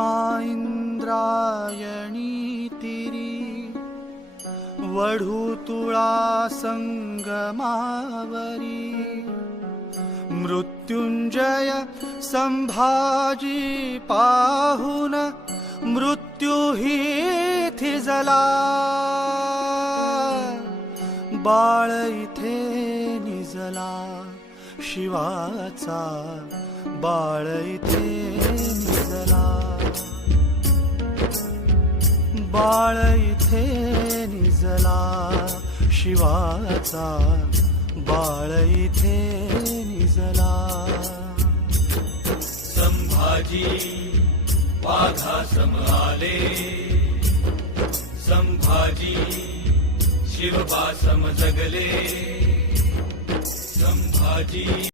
भस्मा इंद्रायणी तिरी वढूतुळा संगमावरी मृत्युंजय संभाजी पाहुन मृत्यू ही थिजला बाळ इथे निजला शिवाचा बाळ इथे निजला बाळ इथे निजला शिवाचा बाळ इथे निजला संभाजी वाघासम आले संभाजी शिवबासम जगले संभाजी